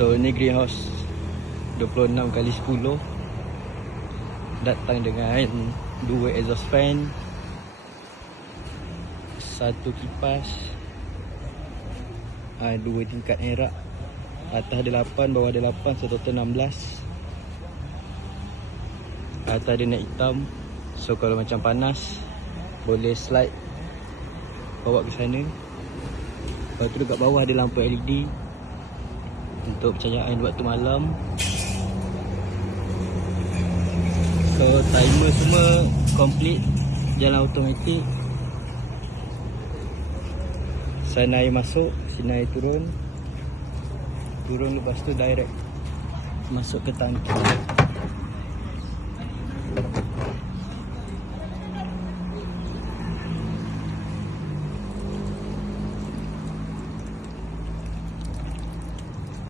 So ni greenhouse 26x10. Datang dengan 2 exhaust fan, 1 kipas, 2 tingkat erak. Atas ada 8, bawah ada 8, so total 16. Atas ada net hitam, so kalau macam panas boleh slide bawa ke sana. Lepas tu dekat bawah ada lampu LED untuk pencahayaan waktu malam. So timer semua complete, jalan automatik. Sana air masuk, sini air turun. Lepas tu direct masuk ke tangki.